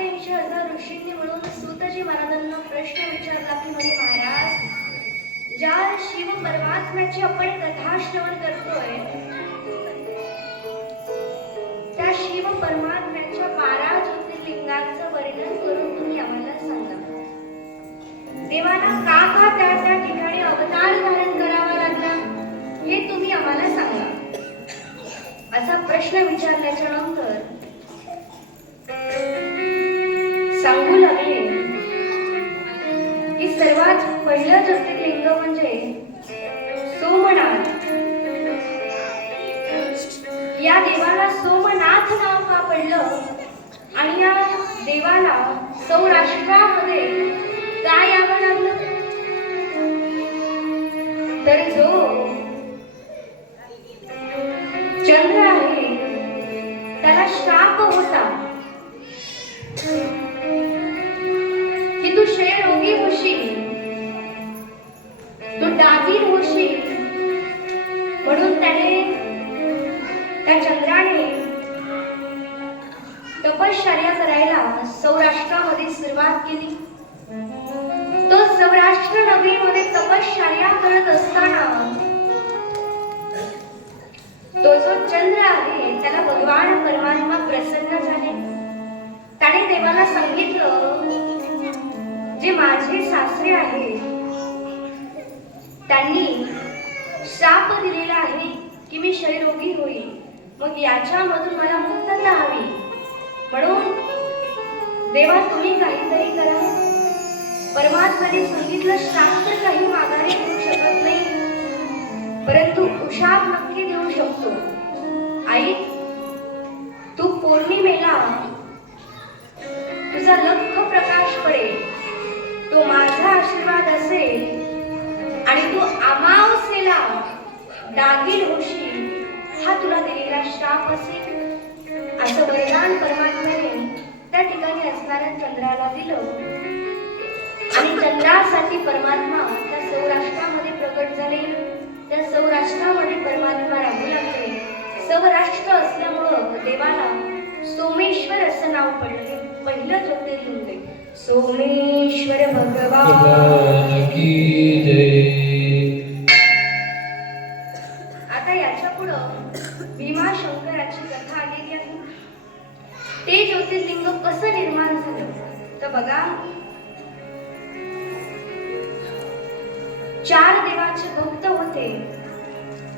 आता अठ्ठ्याऐंशी हजार ऋषींनी म्हणून सूतजी महाराजांना प्रश्न विचारला की म्हणजे महाराज ज्या शिव परमात्म्याची आपण कथा श्रवण करतोय त्या शिव परमात्म्याच्या बारा ज्योतिर्लिंगांचं वर्णन करून तुम्ही आम्हाला सांगा. देवाला का का त्या त्या ठिकाणी अवतार धारण करावा लागला हे तुम्ही आम्हाला सांगा. असा प्रश्न विचारल्याच्या नंतर पहिलं पहिलं लिंग म्हणजे सोमनाथ. या देवाला सोमनाथ नाव का पडलं? आणि या देवाला सौराष्ट्रामध्ये काय यावं लागलं? तर जो भगवान परमात्मा प्रसन्न झाले. त्याने देवाला सांगितलं जे माझे सासरे आहेत त्यांनी शाप दिलेला आहे की मी क्षयरोगी होईल. मग याच्यामधून मला मुक्तता हवी म्हणून देवा तुम्ही काहीतरी करा. परमात्माने सांगितलं शास्त्र काही माघारी देऊ शकत नाही परंतु उशाप नक्की देऊ शकतो. आई पौर्णिमेला तुझा लख प्रकाश पडेल. तो माझा आशीर्वाद असेल आणि तू अमावसेला दागीर होशील. हा तुला दिलेला श्राप असेल. असं वरदान परमात्म्याने त्या ठिकाणी असणाऱ्या चंद्राला दिलं. आणि चंद्रासाठी परमात्मा त्या सौराष्ट्रामध्ये प्रकट झाले. त्या सौराष्ट्रामध्ये परमात्मा राहू लागले. सौराष्ट्र असल्यामुळं देवाला सोमेश्वर असं नाव पडले. पहिलं ज्योतिर्लिंग सोमेश्वर भगवान. की जय. आता याच्या पुढं भीमाशंकराची कथा आलेली आहे ते ज्योतिर्लिंग कसं निर्माण झालं? तर बघा. चार देवाचे भक्त होते.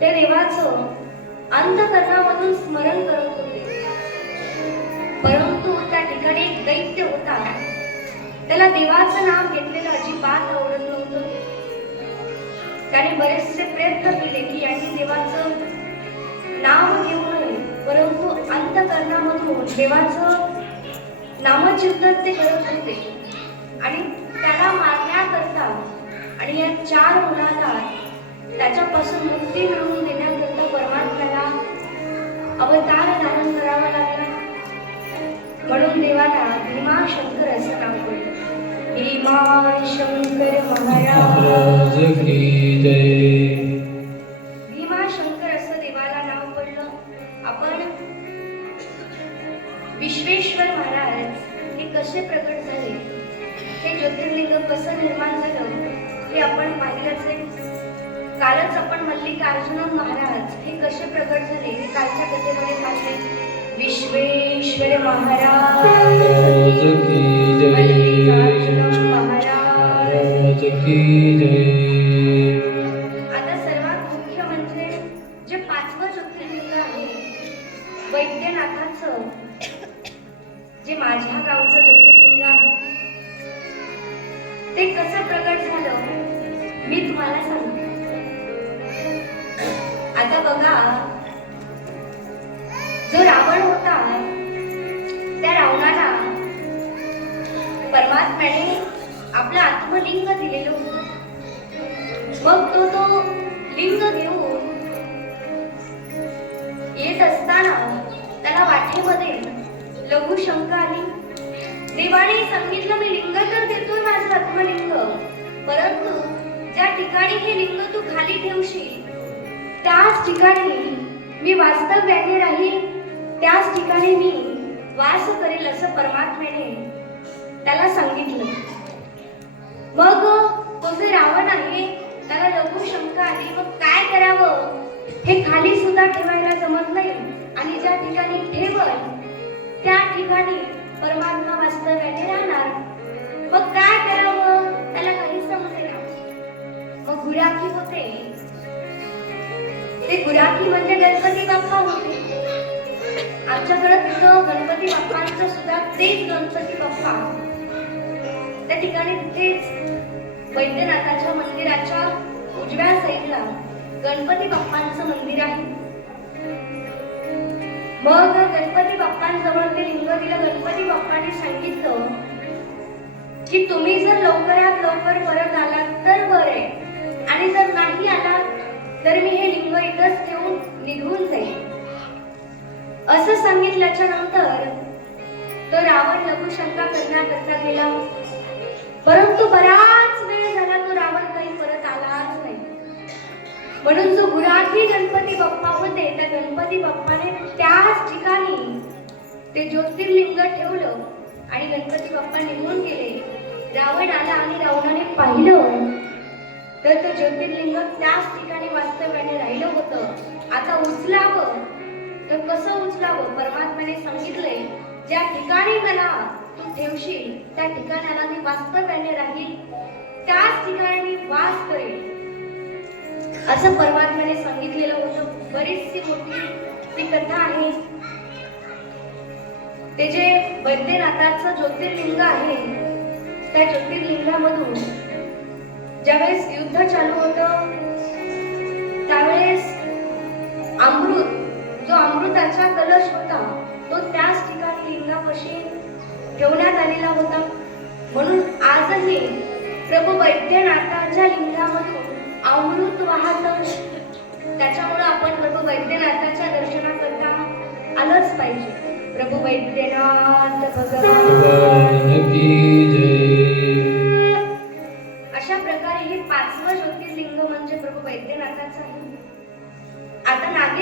त्या देवाचं अंतकरणामधून स्मरण करत होते. परंतु त्या ठिकाणी एक दैत्य होता. त्याला देवाचं नाव घेतलेलं अजिबात आवडत नव्हतं. त्याने बरेचसे प्रयत्न केले की यांनी देवाचं नाव घेऊ नये परंतु अंतकरणामधून देवाचं नामचिंतन ते करत होते. आणि त्याला मारण्याकरता आणि या चार मुलाला त्याच्यापासून मुक्ती मिळवून देण्याकरता परमात्म्याला अवतार धारण करावा म्हणून देवाला भीमा शंकर असं नाव पडलं भीमा शंकर महाराज की जय. असं देवाला नाव पडलं. आपण विश्वेश्वर महाराज हे कसे प्रकट झाले? हे ज्योतिर्लिंग कसं निर्माण झालं? हे आपण पाहिलंच आहे कालच आपण मल्लिकार्जुन महाराज हे कसे प्रकट झाले? हे कालच्या कथेमध्ये पाहिले विश्वेश्वर महाराज। महाराज की जय। मल्लिकार्जुन महाराज। महाराज की जय। आता सर्वात मुख्य म्हणजे जे पाचवं ज्योतिर्लिंग आहे वैद्यनाथाचं जे माझ्या गावचं ज्योतिर्लिंग आहे ते कसं प्रकट झालं मी तुम्हाला सांगते. आता बघा रावण होता. त्या रावणाला परमात्म्याने आपलं आत्मलिंग दिलेलं होतं. मग तो तो लिंग घेऊन येत असताना त्याला वाटेमध्ये लघु शंका आली. देवाने सांगितलं मी लिंग तर देतोय माझं आत्मलिंग. परंतु ज्या ठिकाणी हे लिंग तू खाली ठेवशील त्याच ठिकाणी मी वास्तव्याने राहील त्याच ठिकाणी मी वास करेल असं परमात्म्याने त्याला सांगितलं. मग तो जे रावण आहे त्याला लघु शंका आली मग काय करावं? हे खाली सुद्धा ठेवायला जमत नाही. आणि ज्या ठिकाणी ठेवल त्या ठिकाणी परमात्मा वास्तव्याने राहणार. मग काय करावं? त्याला काही समजेना मग गुराखी होते. ते गुराखी म्हणजे गणपती बाप्पा होते. आमच्याकडे तिथं गणपती बाप्पांचं सुद्धा तेच गणपती बाप्पा. त्या ठिकाणी तिथेच वैद्यनाथाच्या मंदिराच्या उजव्या साईडला गणपती बाप्पांचं मंदिर आहे. मग गणपती बाप्पांजवळ ते लिंग दिलं गणपती बाप्पांनी सांगितलं की तुम्ही जर लवकरात लवकर परत आलात तर बरे आणि जर नाही आलात तर मी हे लिंग इथंच ठेवून निघून जाईल असं सांगितल्याच्या नंतर तो रावण लघुशंका करण्याकरता गेला. परंतु बराच वेळ झाला तो रावण काही परत आलाच नाही. म्हणून जो गुराठी गणपती बाप्पा होते त्या गणपती बाप्पाने त्याच ठिकाणी ते ज्योतिर्लिंग ठेवलं आणि गणपती बाप्पा निघून गेले. रावण आला आणि रावणाने पाहिलं. तर ते ज्योतिर्लिंग त्याच ठिकाणी वास्तव्याने राहिलं होतं. आता उचलावं. तर कसं उचलावं? परमात्म्याने सांगितलंय ज्या ठिकाणी मला तू ठेवशील त्या ठिकाणाला मी वास्तव्याने राहील. त्याच ठिकाणी मी वास करेल. असं परमात्म्याने सांगितलेलं होतं. बरीचशी मोठी ती कथा आहे. ते जे वैद्यनाथाचं ज्योतिर्लिंग आहे त्या ज्योतिर्लिंगामधून ज्यावेळेस युद्ध चालू होतं त्यावेळेस अमृत ठेवण्यात आलेला होता. म्हणून आजही प्रभू वैद्यनाथाच्या लिंगामधून अमृत वाहत त्याच्यामुळे आपण प्रभू वैद्यनाथाच्या दर्शनाकरता आलंच पाहिजे. प्रभू वैद्यनाथ भगवान. भगवान की जय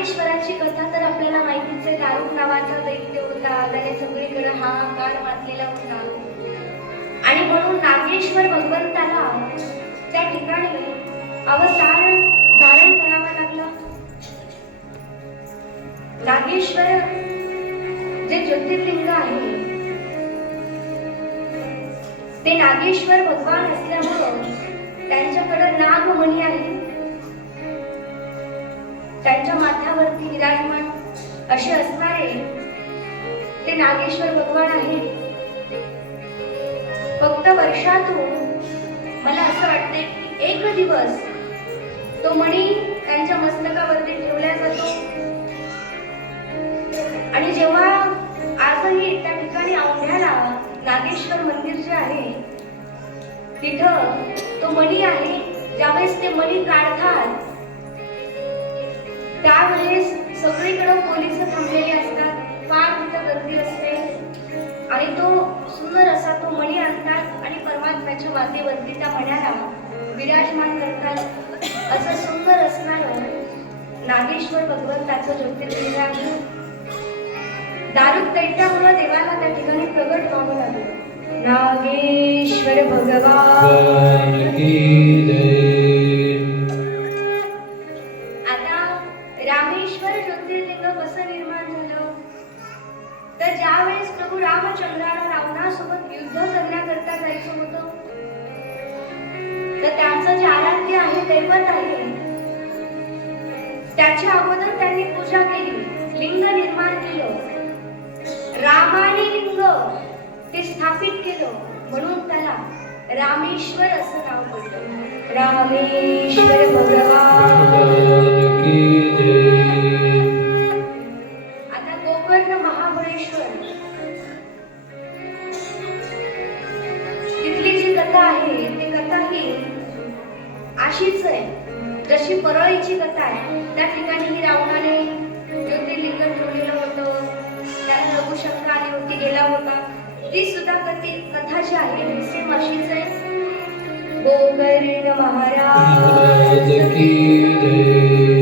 आता कथा तर आपल्याला माहितीच आहे. दारुक नावाचा दैत्य होता. त्याने सगळीकडे हाहाकार माजलेला होता. आणि म्हणून नागेश्वर भगवंताला त्या ठिकाणी अवतार धारण करावा लागला. नागेश्वर जे ज्योतिर्लिंग आहे ते नागेश्वर भगवान असल्यामुळं त्यांच्याकडे नागमणी आहे. त्यांच्या माथ्यावरती विराजमान असे असणारे ते नागेश्वर भगवान आहे फक्त वर्षातून मला असं वाटतंय की एक दिवस तो मणी त्यांच्या मस्तकावरती ठेवला जातो. आणि जेव्हा आजही त्या ठिकाणी औंढ्याला नागेश्वर मंदिर जे आहे तिथं तो मणी आहे. ज्यावेळेस ते मणी काढतात त्यावेळेस सगळीकडे पोलीस थांबलेले असतात फार तिथं गर्दी असते. आणि तो सुंदर असा तो मणी आणतात आणि परमात्म्याची वाटेवरती त्या मण्याला विराजमान करतात. असं सुंदर असणारं नागेश्वर भगवंताचं ज्योतिर्लिंग आहे. दारू दैत्यामुळे देवाला त्या ठिकाणी प्रगट व्हावं लागलं. नागेश्वर भगवान. तर ज्यावेळेस प्रभू रामचंद्राला रावणासोबत युद्ध करण्याकरता जायचं होतं तर त्यांचं जे आराध्य आहे दैवत आहे त्याच्या अगोदर त्यांनी पूजा केली लिंग निर्माण केलं रामाने लिंग ते स्थापित केलं म्हणून त्याला रामेश्वर असं नाव पडलं. रामेश्वर भगवान. कथा आहे सेम अशीच आहे. गोकर्ण महाराज. की जय.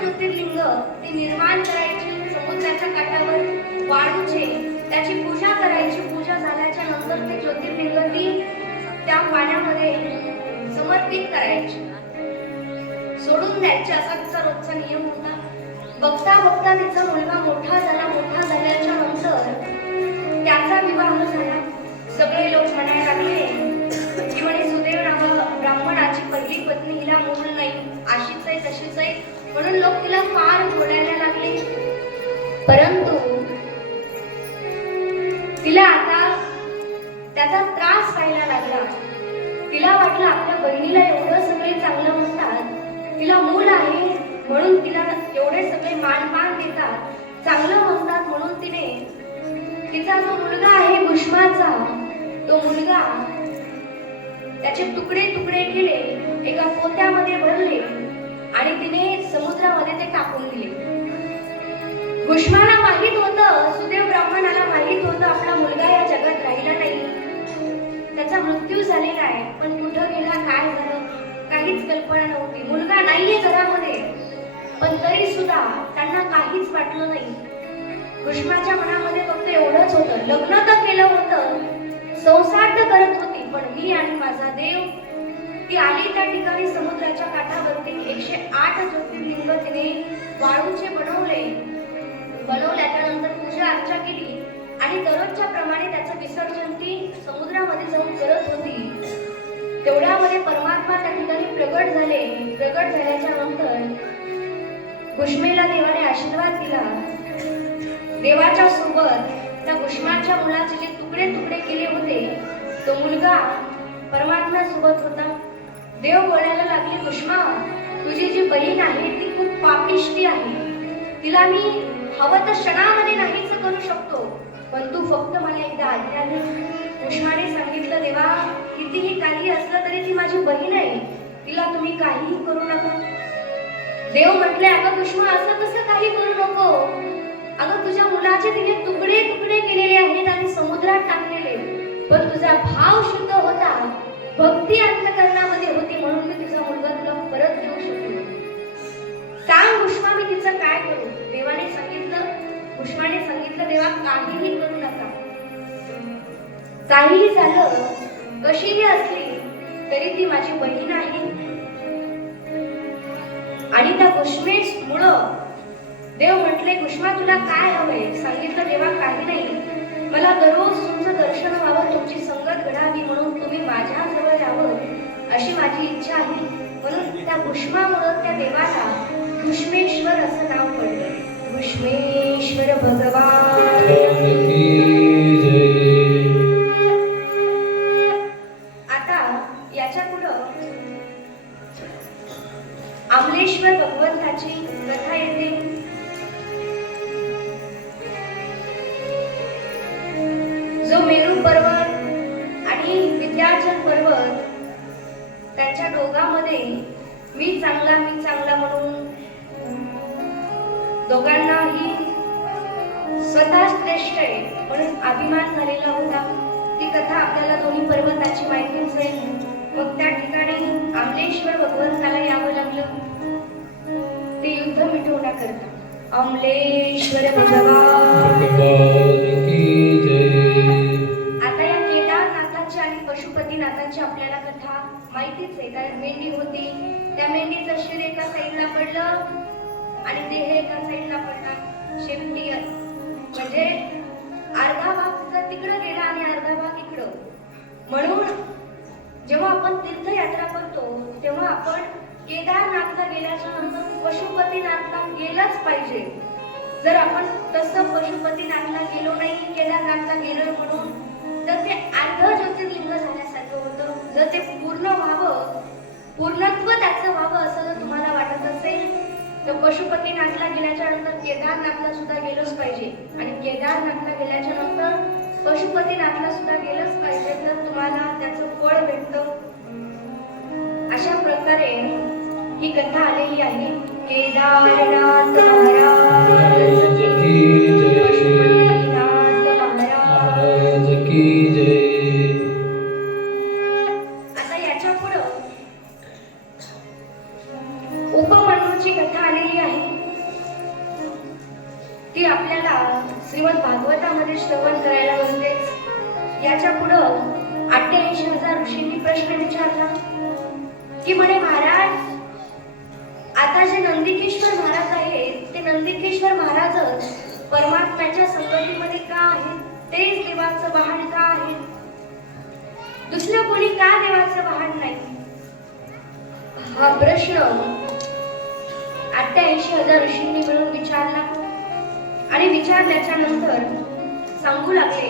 ज्योतिर्लिंग ते निर्माण करायची समुद्राच्या काठावर वाळूचे त्याची पूजा करायची पूजा झाल्याच्यानंतर ते ज्योतिर्लिंग ती त्या पाण्यामध्ये समर्पित करायची. सोडून द्यायचे असा तिचा रोजचा नियम होता. बघता बघता तिचा मुलगा मोठा झाला मोठा झाल्याच्यानंतर त्याचा विवाह झाला. सगळे लोक म्हणून लोक तिला फार बोलायला लागले. परंतु तिला आता त्याचा त्रास व्हायला लागला. तिला वाटलं आपल्या बहिणीला एवढं सगळे चांगलं म्हणतात. तिला मूल आहे म्हणून तिला एवढे सगळे मान मान देतात. चांगलं म्हणतात म्हणून तिने तिचा जो मुलगा आहे भुष्माचा तो मुलगा त्याचे तुकडे तुकडे केले एका पोत्यामध्ये भरले. आणि तिने समुद्रामध्ये ते टाकून दिले. भुष्माला माहीत होतं सुदेव ब्राह्मणाला माहीत होतं आपला मुलगा या जगात राहिला नाही. त्याचा मृत्यू झालेला आहे पण कुठं गेला काय झालं काहीच कल्पना नव्हती. मुलगा नाहीये घरामध्ये पण तरी सुद्धा त्यांना काहीच वाटलं नाही. भुष्माच्या मनामध्ये फक्त एवढंच होतं. लग्न तर केलं होतं संसार तर करत होती पण मी आणि माझा देव ती आली त्या ठिकाणी समुद्राच्या काठावरती. एकशे आठ ज्योतिर्लिंग तिने वाळूचे बनवले. बनवल्याच्या नंतर पूजा अर्चा केली. आणि दररोजच्या प्रमाणे त्याचं विसर्जन ती समुद्रामध्ये जाऊन करत होती. तेवढ्यामध्ये परमात्मा त्या ठिकाणी प्रगट झाले. प्रगट झाल्याच्यानंतर भुष्मेला देवाने आशीर्वाद दिला. देवाच्या सोबत त्या भुष्माच्या मुलाचे जे तुकडे तुकडे केले होते तो मुलगा परमात्मा सोबत होता. देव बोलायला लागले दुष्मा तुझी जी बहीण आहे ती खूप पापिष्टी आहे. तिला मी हवं तर क्षणामध्ये नाहीच करू शकतो. पण तू फक्त मला एकदा आज्ञा दे कुष्माने सांगितलं देवा कितीही काही असलं तरी ती माझी बहीण आहे. तिला तुम्ही काहीही करू नका. देव म्हटले अगं कुष्मा असं कसं काही करू नको? अगं तुझ्या मुलाचे तिने तुकडे तुकडे केलेले आहेत आणि समुद्रात टाकलेले पण तुझा भाव शुद्ध होता. भक्ती अंतकरणामध्ये काहीही करू नका. काहीही झालं कशीही असली तरी ती माझी बहीण आहे. आणि त्या कुष्मेश मुळ देव म्हटले कुष्मा तुला काय हवंय? सांगितलं तेव्हा काही नाही. मला दररोज तुमचं दर्शन व्हावं तुमची संगत घडावी म्हणून तुम्ही माझ्या जवळ यावं अशी माझी इच्छा आहे. म्हणून त्या कुष्मामुळं त्या देवाला कुष्मेश्वर असं नाव पडलं. कुष्मेश्वर भगवान। आता याच्या पुढं आमलेश्वर भगवंताची कथा येते. जो मेरू पर्वत आणि विद्याचल पर्वत त्यांच्या दोघांमध्ये मी चांगला मी चांगला म्हणून दोघांनाही स्वतः श्रेष्ठ आहे म्हणून अभिमान झालेला होता. ती कथा आपल्याला दोन्ही पर्वताची माहिती मिळेल. मग त्या ठिकाणी आमलेश्वर भगवंताला यावं लागलं? ते युद्ध मिटवण्याकरता अमलेश्वर भगवान आता या केदारनाथाची आणि पशुपतीनाथाची आपल्याला कथा माहितीच आहे. कारण मेंढी होती. त्या मेंढीचं शरीर एका साईडला पडलं. आणि ते हे एका साईडला पडणार शेवटी म्हणजे अर्धा भाग जर तिकडं गेला आणि अर्धा भाग इकडं. म्हणून जेव्हा आपण तीर्थयात्रा करतो तेव्हा आपण केदारनाथला गेल्याच्यानंतर पशुपतीनाथला गेलंच पाहिजे. जर आपण तसं पशुपतीनाथला गेलो नाही केदारनाथला गेलो म्हणून तर ते अर्ध ज्योतिर्लिंग झाल्यासारखं होतं. जर ते पूर्ण व्हावं पूर्णत्व त्याचं व्हावं असं जर तुम्हाला वाटत असेल तर पशुपतीनाथला गेल्याच्यानंतर केदारनाथला सुद्धा गेलोच पाहिजे. आणि केदारनाथला गेल्याच्यानंतर पशुपतीनाथला सुद्धा गेलंच पाहिजे तर तुम्हाला त्याचं फळ भेटतं. अशा प्रकारे ही कथा आलेली आहे. केदारनाथ महाराज. नंदिकेश्वर महाराज आहेत ते नंदिकेश्वर महाराजच परमात्म्याच्या संगतीमध्ये का आहेत तेच देवाचं वाहन का आहे? दुसरं कोणी का देवाचं वाहन नाही? हा प्रश्न अठ्ठ्याऐंशी हजार ऋषींनी मिळून विचारला. आणि विचारल्याच्या नंतर सांगू लागले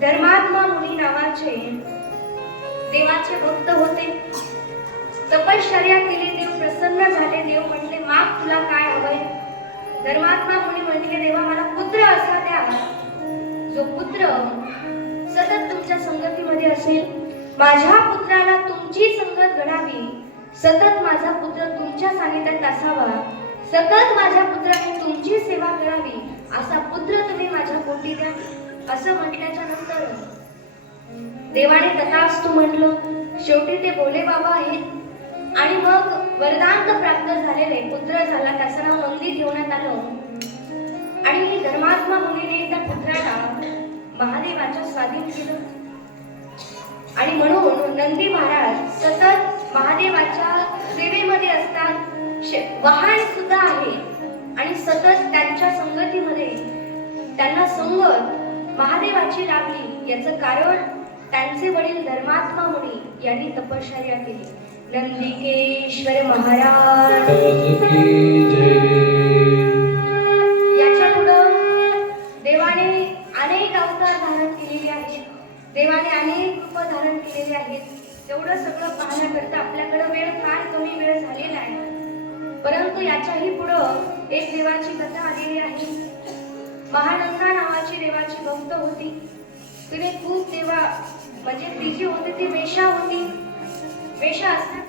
धर्मात्मा मुनी नावाचे देवाचे भक्त होते. तपश्चर्या केली प्रसन्न झाले. देव म्हटले माग तुला काय हवंय? धर्मात्मा मुनी म्हटले देवा मला पुत्र असा द्या. जो पुत्र सतत तुमच्या संगतीमध्ये असेल माझ्या पुत्राला तुमची संगत घडावी. सतत माझा पुत्र तुमच्या सानिध्यात असावा. सतत माझ्या पुत्राने तुमची सेवा करावी. असा पुत्र तुम्ही माझ्या पोटी द्या. असं म्हटल्याच्या नंतर देवाने तथास्तू म्हटलं शेवटी ते बोले बाबा आहेत आणि मग वरदान प्राप्त झालेले पुत्र झाला त्याचं नाव नंदी ठेवण्यात आलं. आणि धर्मात्मा मुलीने त्या पुत्राला महादेवाच्या स्वाधीन केलं. आणि म्हणून नंदी महाराज सतत महादेवाच्या सेवेमध्ये असतात. शे- वाहन सुद्धा आहे. आणि सतत त्यांच्या संगतीमध्ये त्यांना संगत महादेवाची लाभली. याचं कारण त्यांचे वडील धर्मात्मा मुनी यांनी तपश्चर्या केली. नंदिकेश्वर महाराज. महाराज की जय. याच्या पुढं देवाने अनेक अवतार धारण केलेले आहेत. देवाने अनेक रूप धारण केलेले आहेत. तेवढं सगळं पाहण्याकरता आपल्याकडे वेळ फार कमी वेळ झालेला आहे. परंतु याच्याही पुढं एक देवाची कथा आलेली आहे. महानंदा नावाची देवाची भक्त होती. तिने खूप देवा म्हणजे ती जी होती ती वेशा होती. वेश असतात.